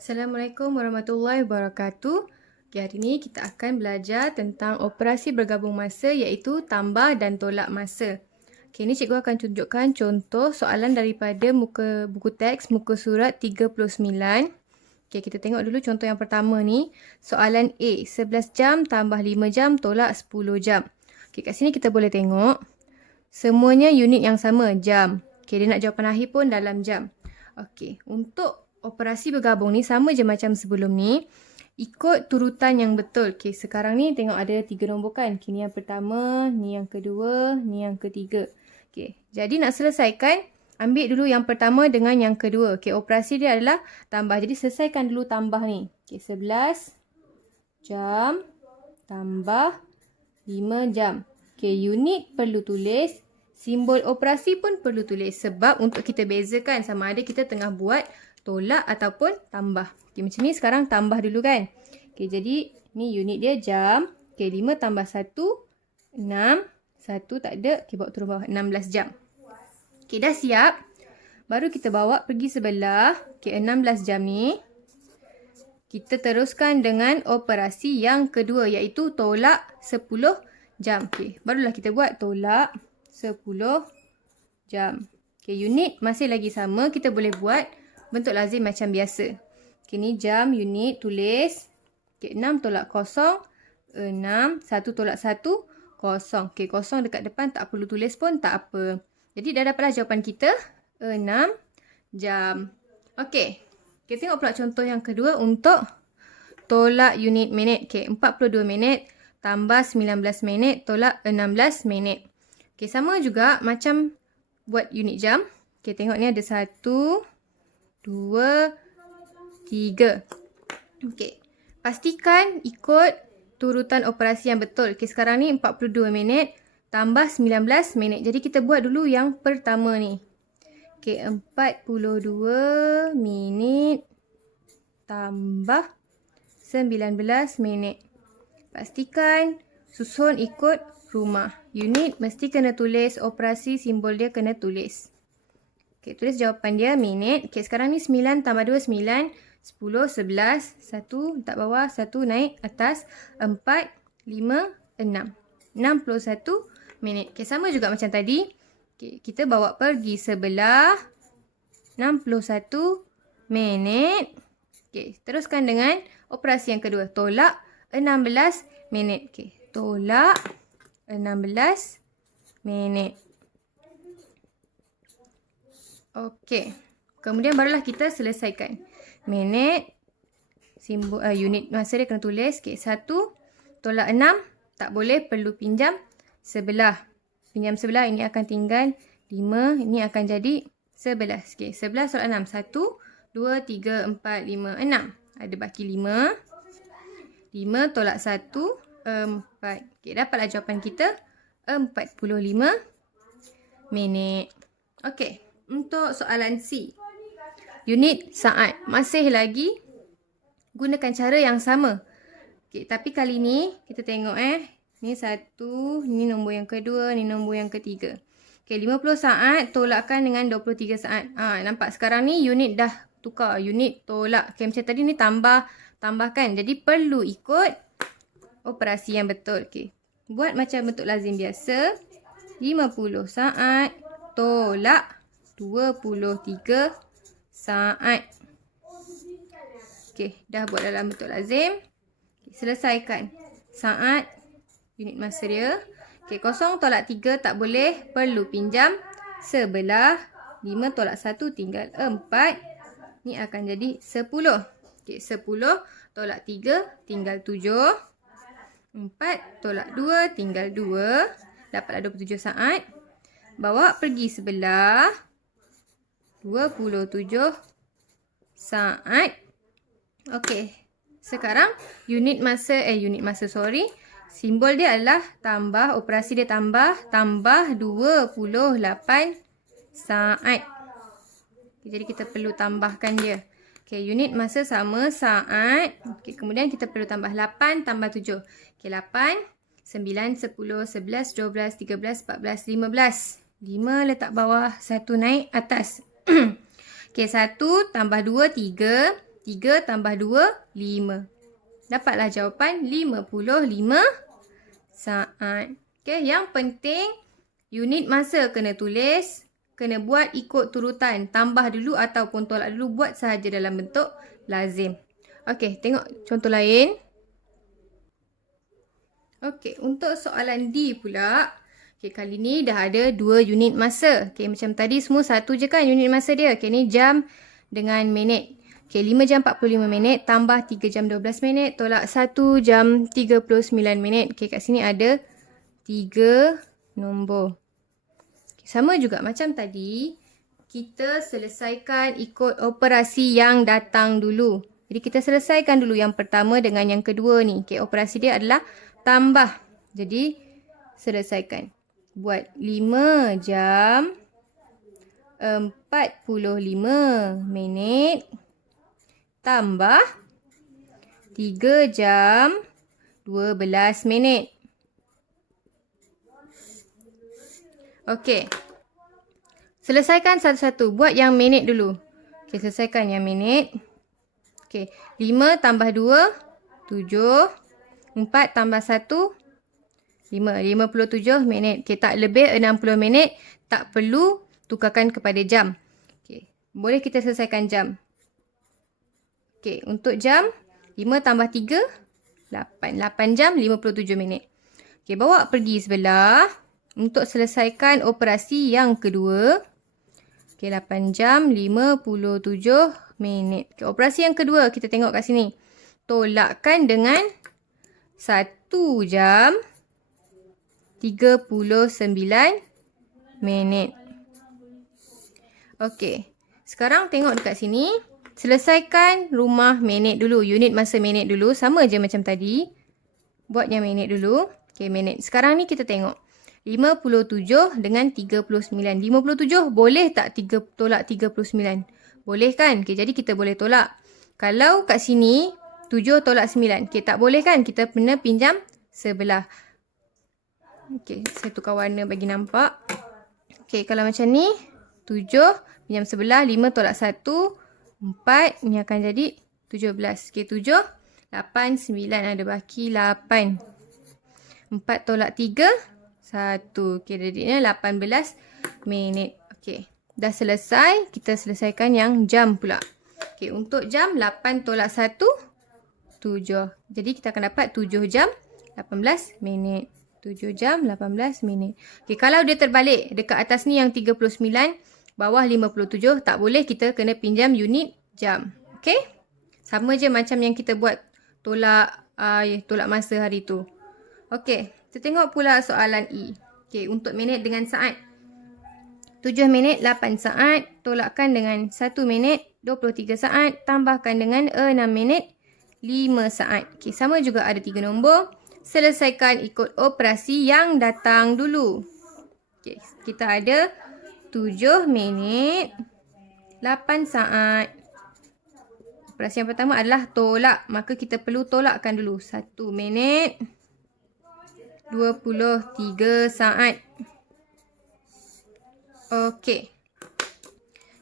Assalamualaikum warahmatullahi wabarakatuh. Hari ini kita akan belajar tentang operasi bergabung masa iaitu tambah dan tolak masa. Ini cikgu akan tunjukkan contoh soalan daripada muka buku teks muka surat 39. Kita tengok dulu contoh yang pertama ni. Soalan A, 11 jam tambah 5 jam tolak 10 jam. Kat sini kita boleh tengok semuanya unit yang sama, jam. Dia nak jawapan akhir pun dalam jam. Untuk operasi bergabung ni sama je macam sebelum ni. Ikut turutan yang betul. Sekarang ni tengok ada 3 nombor kan. Ni yang pertama, ni yang kedua, ni yang ketiga. Jadi nak selesaikan, ambil dulu yang pertama dengan yang kedua. Operasi dia adalah tambah. Jadi selesaikan dulu tambah ni. 11 jam tambah 5 jam. Unit perlu tulis. Simbol operasi pun perlu tulis. Sebab untuk kita bezakan sama ada kita tengah buat tolak ataupun tambah. Macam ni sekarang tambah dulu kan. Jadi ni unit dia jam. 5 tambah 1, 6. 1 tak ada. Bawa turun bawah. 16 jam. Dah siap. Baru kita bawa pergi sebelah. 16 jam ni. Kita teruskan dengan operasi yang kedua iaitu tolak 10 jam. Barulah kita buat tolak 10 jam. Unit masih lagi sama. Kita boleh buat bentuk lazim macam biasa. Ni jam, unit, tulis. 6 tolak 0, 6. 1 tolak 1, 0. 0 dekat depan tak perlu tulis pun tak apa. Jadi dah dapatlah jawapan kita. 6 jam. Kita tengok pula contoh yang kedua untuk tolak unit minit. 42 minit tambah 19 minit tolak 16 minit. Sama juga macam buat unit jam. Tengok ni ada 1, 2, 3. Pastikan ikut turutan operasi yang betul. Sekarang ni 42 minit tambah 19 minit. Jadi kita buat dulu yang pertama ni. 42 minit tambah 19 minit. Pastikan susun ikut rumah. Unit mesti kena tulis. Operasi simbol dia kena tulis. Tulis jawapan dia minit. Sekarang ni 9 tambah 2, 9. 10, 11. 1 letak bawah. 1 naik atas. 4, 5, 6. 61 minit. Sama juga macam tadi. Kita bawa pergi sebelah. 61 minit. Teruskan dengan operasi yang kedua. Tolak 16 minit. Tolak 16 minit. Kemudian barulah kita selesaikan. Minit, simbol unit masa dia kena tulis. 1 tolak 6, tak boleh, perlu pinjam sebelah. Pinjam sebelah, ini akan tinggal 5, ini akan jadi 11. 11 tolak 6, 1, 2, 3, 4, 5, 6. Ada baki 5. 5 tolak 1, 4. Dapatlah jawapan kita 45 minit. Untuk soalan C. Unit saat. Masih lagi gunakan cara yang sama. Tapi kali ni kita tengok ni 1, ni nombor yang kedua, ni nombor yang ketiga. 50 saat tolakkan dengan 23 saat. Nampak sekarang ni unit dah tukar. Unit tolak. Macam tadi ni tambahkan. Jadi perlu ikut operasi yang betul. Buat macam bentuk lazim biasa. 50 saat tolak 23 saat. Dah buat dalam bentuk lazim. Selesaikan. Saat, unit masa dia. 0 tolak 3 tak boleh. Perlu pinjam sebelah. 5 tolak 1 tinggal 4. Ni akan jadi 10. 10 tolak 3 tinggal 7. 4 tolak 2 tinggal 2. Dapatlah 27 saat. Bawa pergi sebelah. 27 saat. Sekarang unit masa simbol dia adalah tambah. Operasi dia tambah 28 saat. Jadi kita perlu tambahkan dia. Unit masa sama saat. Kemudian kita perlu tambah 8 tambah 7. 8, 9, 10, 11, 12, 13, 14, 15. 5 letak bawah, 1 naik atas. 1 tambah 2, 3. 3 tambah 2, 5. Dapatlah jawapan 55 saat. Okey, yang penting unit masa kena tulis, kena buat ikut turutan. Tambah dulu ataupun tolak dulu, buat sahaja dalam bentuk lazim. Okey, tengok contoh lain. Okey, untuk soalan D pula. Okey, kali ni dah ada 2 unit masa. Okey, macam tadi semua satu je kan unit masa dia. Okey, ni jam dengan minit. Okey, 5 jam 45 minit tambah 3 jam 12 minit tolak 1 jam 39 minit. Okey, kat sini ada 3 nombor. Okay, sama juga macam tadi, kita selesaikan ikut operasi yang datang dulu. Jadi kita selesaikan dulu yang pertama dengan yang kedua ni. Okay, operasi dia adalah tambah. Jadi selesaikan. Buat 5 jam 45 minit tambah 3 jam 12 minit. Okey. Selesaikan satu-satu. Buat yang minit dulu. Okey, selesaikan yang minit. Okey, 5 tambah 2, 7. 4 tambah 1, 5. 57 minit. Okey, tak lebih 60 minit. Tak perlu tukarkan kepada jam. Okey, boleh kita selesaikan jam. Okey, untuk jam, 5 tambah 3, 8. 8 jam 57 minit. Okey, bawa pergi sebelah. Untuk selesaikan operasi yang kedua. Okey, 8 jam 57 minit. Okey, operasi yang kedua kita tengok kat sini. Tolakkan dengan 1 jam 39 minit. Okey, sekarang tengok dekat sini. Selesaikan rumah minit dulu. Unit masa minit dulu. Sama je macam tadi. Buat yang minit dulu. Okey, minit. Sekarang ni kita tengok. 57 dengan 39. 57 boleh tak tolak 39? Boleh kan? Okay, jadi kita boleh tolak. Kalau kat sini 7 tolak 9. Okay, tak boleh kan? Kita kena pinjam sebelah. Okay, saya tukar warna bagi nampak. Okay, kalau macam ni 7 pinjam sebelah. 5 tolak 1. 4. Ni akan jadi 17. Okay, 7. 8. 9 ada baki 8. 4 tolak 3. 1. Okey, jadinya 18 minit. Okey, dah selesai. Kita selesaikan yang jam pula. Okey, untuk jam 8 tolak 1, 7. Jadi kita akan dapat 7 jam 18 minit. 7 jam 18 minit. Okey, kalau dia terbalik dekat atas ni yang 39, bawah 57, tak boleh, kita kena pinjam unit jam. Okey? Sama je macam yang kita buat tolak masa hari tu. Okey. Kita tengok pula soalan E. Okey, untuk minit dengan saat. 7 minit 8 saat. Tolakkan dengan 1 minit 23 saat. Tambahkan dengan 6 minit 5 saat. Okey, sama juga ada 3 nombor. Selesaikan ikut operasi yang datang dulu. Okey, kita ada 7 minit 8 saat. Operasi yang pertama adalah tolak. Maka kita perlu tolakkan dulu. 1 minit 23 saat. Okey.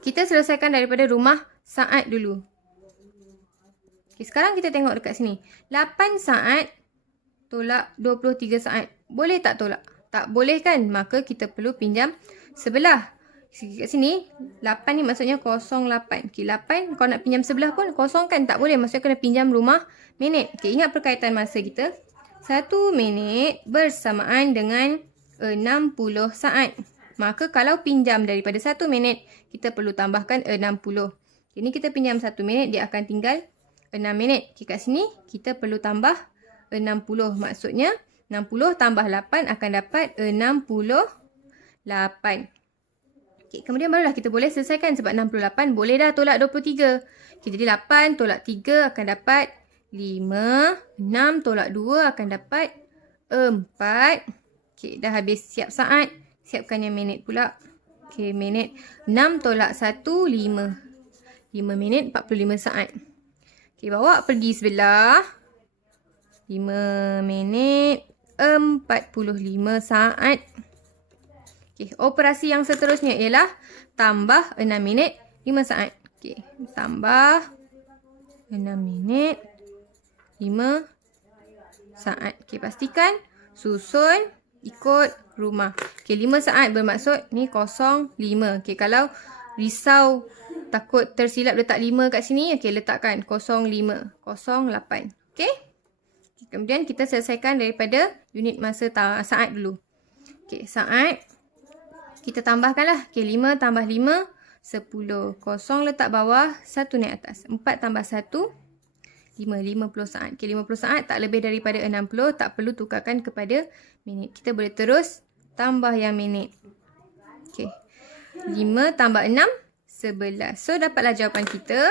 Kita selesaikan daripada rumah saat dulu. Okey, sekarang kita tengok dekat sini. 8 saat tolak 23 saat. Boleh tak tolak? Tak boleh kan? Maka kita perlu pinjam sebelah. Kat sini, 8 ni maksudnya 08. Okey, 8 kalau nak pinjam sebelah pun kosong kan? Tak boleh. Maksudnya kena pinjam rumah minit. Okey, ingat perkaitan masa kita. 1 minit bersamaan dengan 60 saat. Maka kalau pinjam daripada 1 minit, kita perlu tambahkan 60. Ini kita pinjam 1 minit, dia akan tinggal 6 minit. Okay, kat sini, kita perlu tambah 60. Maksudnya, 60 tambah 8 akan dapat 68. Okay, kemudian barulah kita boleh selesaikan sebab 68 boleh dah tolak 23. Okay, jadi 8 tolak 3 akan dapat 5. 6 tolak 2 akan dapat 4. Okey, dah habis siap saat. Siapkan yang minit pula. Okey, minit. 6 tolak 1, 5. 5 minit 45 saat. Okey, bawa pergi sebelah. 5 minit 45 saat. Okey, operasi yang seterusnya ialah tambah 6 minit 5 saat. Okey, tambah 6 minit 5 saat. Okey, pastikan susun ikut rumah. Okey, 5 saat bermaksud ni 05. Okey, kalau risau takut tersilap letak 5 kat sini, okey, letakkan 05, 08. Okey? Kemudian kita selesaikan daripada unit masa saat dulu. Okey, saat kita tambahkanlah. Okey, 5 tambah 5, 10. 0 letak bawah, 1 naik atas. 4 tambah 1, 50 saat. Okey, 50 saat tak lebih daripada 60. Tak perlu tukarkan kepada minit. Kita boleh terus tambah yang minit. Okey, 5 tambah 6, 11. So, dapatlah jawapan kita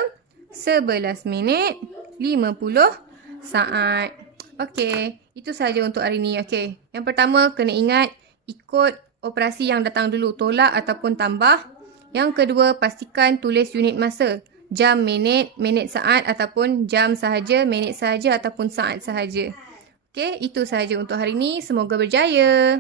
11 minit 50 saat. Okey, itu sahaja untuk hari ni. Okey, yang pertama kena ingat ikut operasi yang datang dulu, tolak ataupun tambah. Yang kedua, pastikan tulis unit masa. Jam, minit, minit saat ataupun jam sahaja, minit sahaja ataupun saat sahaja. Okey, itu sahaja untuk hari ini. Semoga berjaya.